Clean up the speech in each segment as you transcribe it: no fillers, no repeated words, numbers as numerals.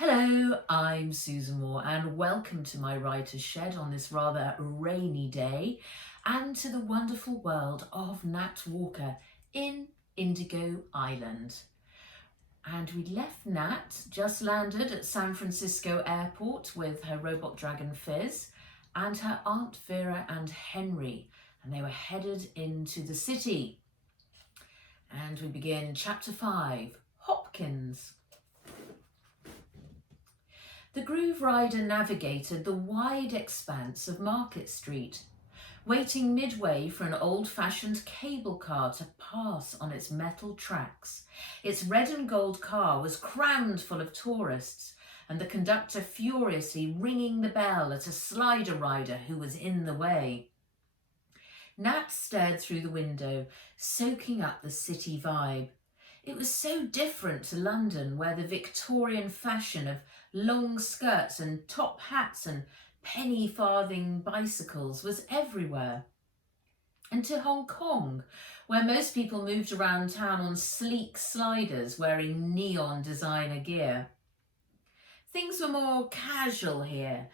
Hello, I'm Susan Moore and welcome to my writer's shed on this rather rainy day and to the wonderful world of Nat Walker in Indigo Island. And we left Nat, just landed at San Francisco airport with her robot dragon Fizz and her Aunt Vera and Henry, and they were headed into the city. And we begin chapter 5, Hopkins. The Groove Rider navigated the wide expanse of Market Street, waiting midway for an old-fashioned cable car to pass on its metal tracks. Its red and gold car was crammed full of tourists, and the conductor furiously ringing the bell at a slider rider who was in the way. Nat stared through the window, soaking up the city vibe. It was so different to London, where the Victorian fashion of long skirts and top hats and penny farthing bicycles was everywhere. And to Hong Kong, where most people moved around town on sleek sliders wearing neon designer gear. Things were more casual here,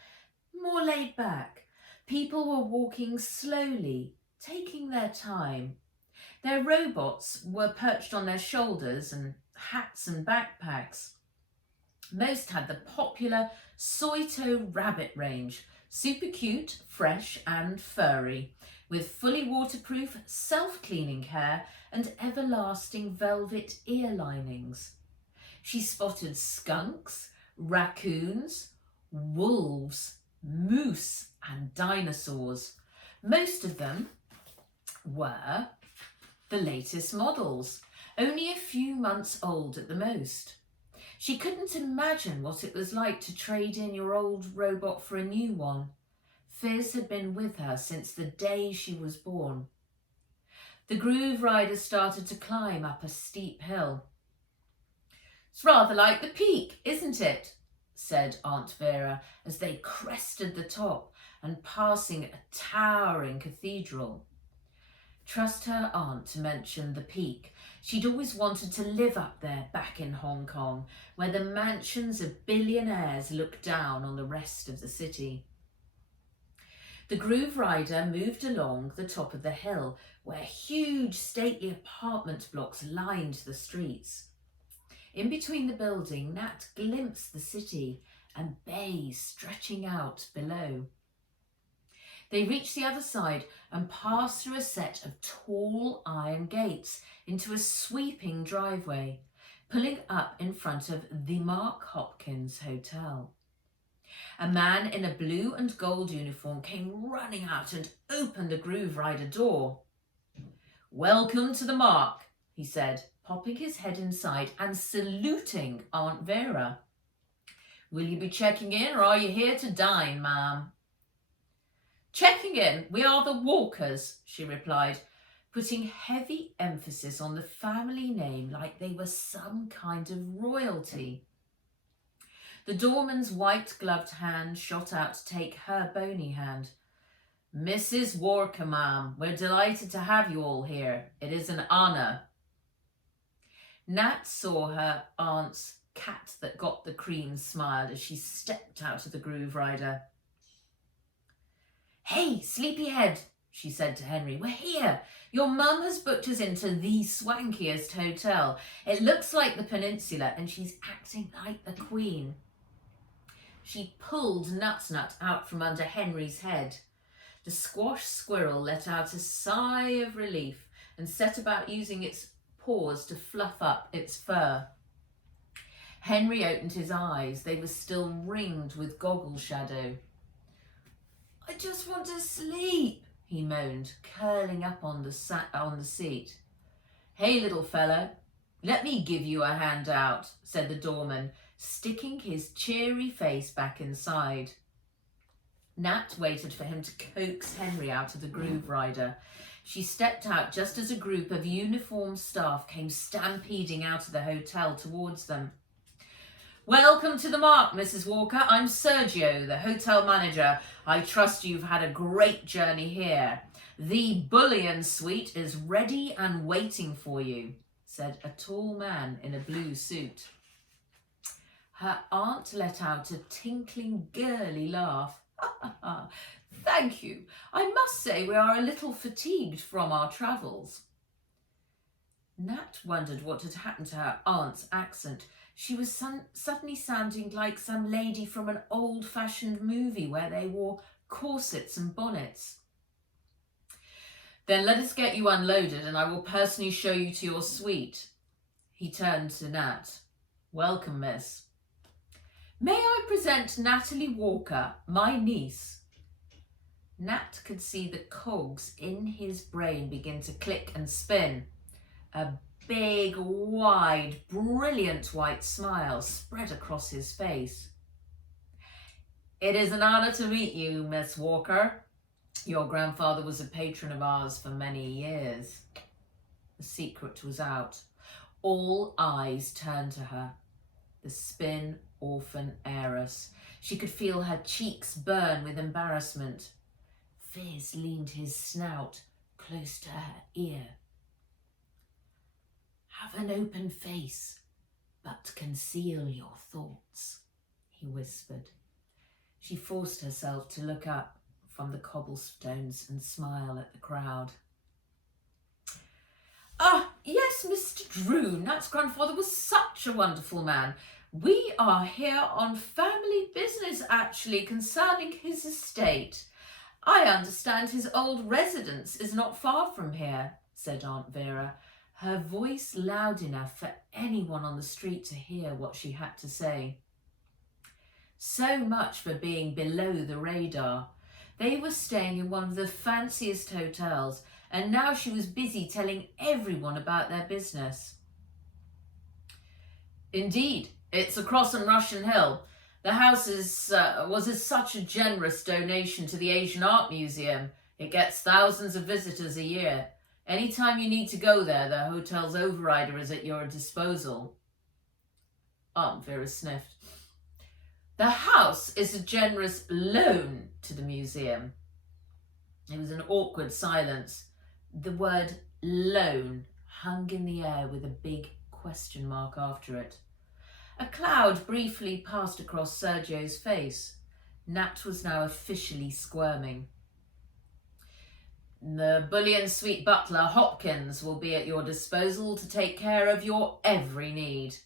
more laid back. People were walking slowly, taking their time. Their robots were perched on their shoulders and hats and backpacks. Most had the popular Soito rabbit range, super cute, fresh and furry, with fully waterproof, self-cleaning hair and everlasting velvet ear linings. She spotted skunks, raccoons, wolves, moose and dinosaurs. Most of them were the latest models, only a few months old at the most. She couldn't imagine what it was like to trade in your old robot for a new one. Fizz had been with her since the day she was born. The Groove Rider started to climb up a steep hill. "It's rather like the Peak, isn't it?" said Aunt Vera as they crested the top and passing a towering cathedral. Trust her aunt to mention the Peak. She'd always wanted to live up there back in Hong Kong, where the mansions of billionaires looked down on the rest of the city. The Groove Rider moved along the top of the hill, where huge stately apartment blocks lined the streets. In between the building, Nat glimpsed the city and bays stretching out below. They reached the other side and passed through a set of tall iron gates into a sweeping driveway, pulling up in front of the Mark Hopkins Hotel. A man in a blue and gold uniform came running out and opened the Groove Rider door. "Welcome to the Mark," he said, popping his head inside and saluting Aunt Vera. "Will you be checking in or are you here to dine, ma'am?" "Checking in, we are the Walkers," she replied, putting heavy emphasis on the family name like they were some kind of royalty. The doorman's white-gloved hand shot out to take her bony hand. "Mrs. Walker, ma'am, we're delighted to have you all here. It is an honour." Nat saw her aunt's cat that got the cream smile as she stepped out of the Groove Rider. "Hey, sleepyhead," she said to Henry, "we're here. Your mum has booked us into the swankiest hotel. It looks like the Peninsula and she's acting like the Queen." She pulled Nut out from under Henry's head. The squash squirrel let out a sigh of relief and set about using its paws to fluff up its fur. Henry opened his eyes. They were still ringed with goggle shadow. "I just want to sleep," he moaned, curling up on the seat. "Hey, little fellow, let me give you a hand out," said the doorman, sticking his cheery face back inside. Nat waited for him to coax Henry out of the Groove Rider. She stepped out just as a group of uniformed staff came stampeding out of the hotel towards them. "Welcome to the Mark, Mrs. Walker. I'm Sergio, the hotel manager. I trust you've had a great journey here. The Bullion Suite is ready and waiting for you," said a tall man in a blue suit. Her aunt let out a tinkling, girly laugh. Thank you. I must say we are a little fatigued from our travels. Nat wondered what had happened to her aunt's accent. She was suddenly sounding like some lady from an old-fashioned movie where they wore corsets and bonnets. Then let us get you unloaded and I will personally show you to your suite. He turned to Nat. Welcome, miss. May I present Natalie Walker, my niece? Nat could see the cogs in his brain begin to click and spin. A big, wide, brilliant white smile spread across his face. It is an honour to meet you, Miss Walker. Your grandfather was a patron of ours for many years. The secret was out. All eyes turned to her. The spin orphan heiress. She could feel her cheeks burn with embarrassment. Fizz leaned his snout close to her ear. Have an open face, but conceal your thoughts, he whispered. She forced herself to look up from the cobblestones and smile at the crowd. Ah, yes, Mr. Drew, Nat's grandfather was such a wonderful man. We are here on family business, actually, concerning his estate. I understand his old residence is not far from here, said Aunt Vera, her voice loud enough for anyone on the street to hear what she had to say. So much for being below the radar. They were staying in one of the fanciest hotels, and now she was busy telling everyone about their business. Indeed, it's across on Russian Hill. The house was such a generous donation to the Asian Art Museum. It gets thousands of visitors a year. Anytime you need to go there, the hotel's overrider is at your disposal. Aunt Vera sniffed. The house is a generous loan to the museum. It was an awkward silence. The word loan hung in the air with a big question mark after it. A cloud briefly passed across Sergio's face. Nat was now officially squirming. The bullion sweet butler Hopkins will be at your disposal to take care of your every need.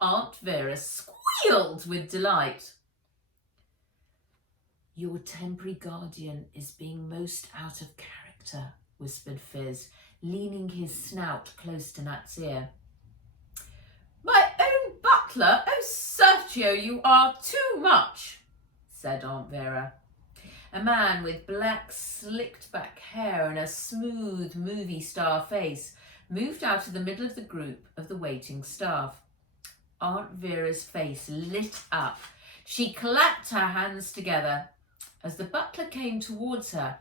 Aunt Vera squealed with delight. Your temporary guardian is being most out of character, whispered Fizz, leaning his snout close to Nat's ear. My own butler? Oh, Sergio, you are too much, said Aunt Vera. A man with black, slicked-back hair and a smooth, movie star face moved out of the middle of the group of the waiting staff. Aunt Vera's face lit up. She clapped her hands together. As the butler came towards her,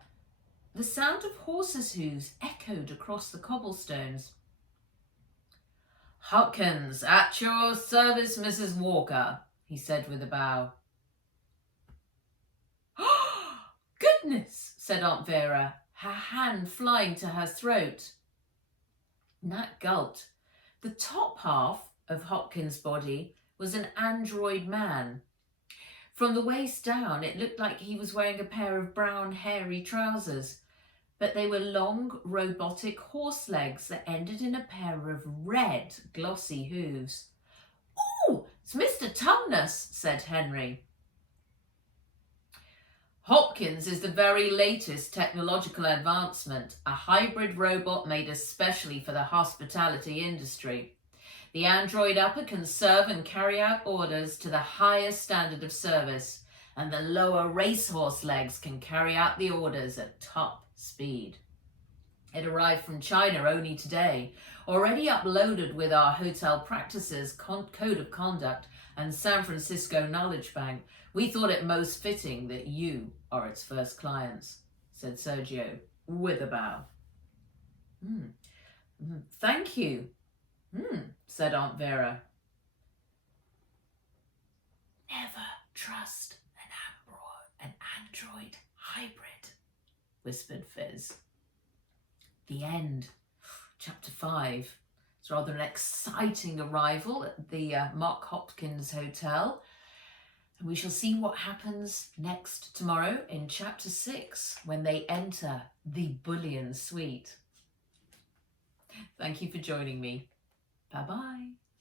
the sound of horses' hooves echoed across the cobblestones. Hopkins, at your service, Mrs. Walker, he said with a bow. Goodness, said Aunt Vera, her hand flying to her throat. Nat gulped. The top half of Hopkins' body was an android man. From the waist down, it looked like he was wearing a pair of brown, hairy trousers, but they were long, robotic horse legs that ended in a pair of red, glossy hooves. Oh, it's Mr. Tumnus, said Henry. Hopkins is the very latest technological advancement, a hybrid robot made especially for the hospitality industry. The android upper can serve and carry out orders to the highest standard of service, and the lower racehorse legs can carry out the orders at top speed. It arrived from China only today, already uploaded with our hotel practices, code of conduct, and San Francisco Knowledge Bank. We thought it most fitting that you are its first clients, said Sergio with a bow. Thank you, said Aunt Vera. Never trust an android hybrid, whispered Fizz. The end. Chapter 5. It's rather an exciting arrival at the Mark Hopkins Hotel. And we shall see what happens next tomorrow in chapter 6 when they enter the Bullion Suite. Thank you for joining me. Bye-bye.